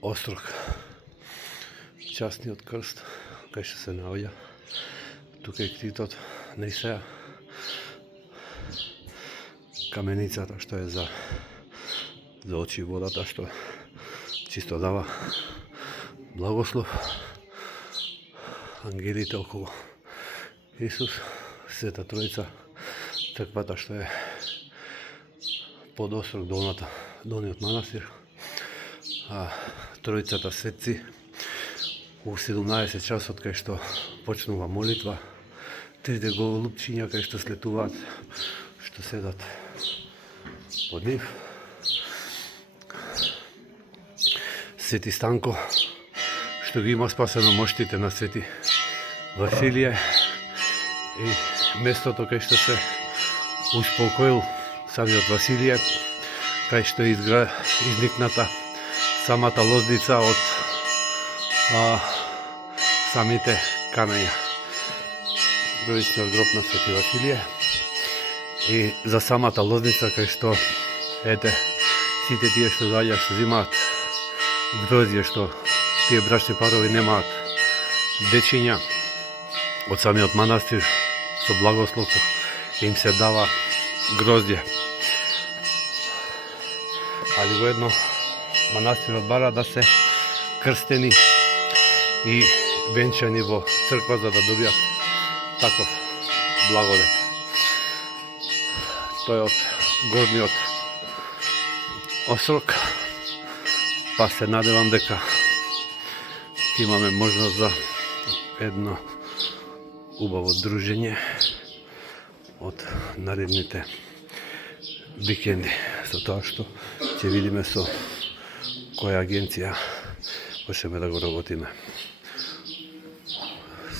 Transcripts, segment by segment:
Острог, Частниот крст, кај што се наоѓа. Тука е критот на Исеја. Каменицата што е за очи, водата што чисто дава благослов. Ангелите околу Исус, Света Тројца, црквата што е под Острог, долниот манастир, Тројцата светци у 17 часот кај што почнува молитва, трите голубчиња кај што слетуваат, што седат под нив, Свети Станко што ги има спасено моштите на Свети Василије и местото кај што се успокоил самиот Василије, кај што е изникната самата лозница од самите камења. Вечниот гроб на Свети Василије и за самата лозница кај што ете сите тие што доаѓаат што взимаат грозје, што тие брачни парови немаат дечиња од самиот манастир, со благослов им се дава грозје. Али воедно манастирот бара да се крстени и венчани во црква за да добијат таков благодет. Тој од горниот Острог, па се надевам дека ќе имаме можност за едно убаво дружење од наредните викенди, со тоа што ќе видиме со која агенција почнеме да го работиме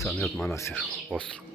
самиот манастир Острог.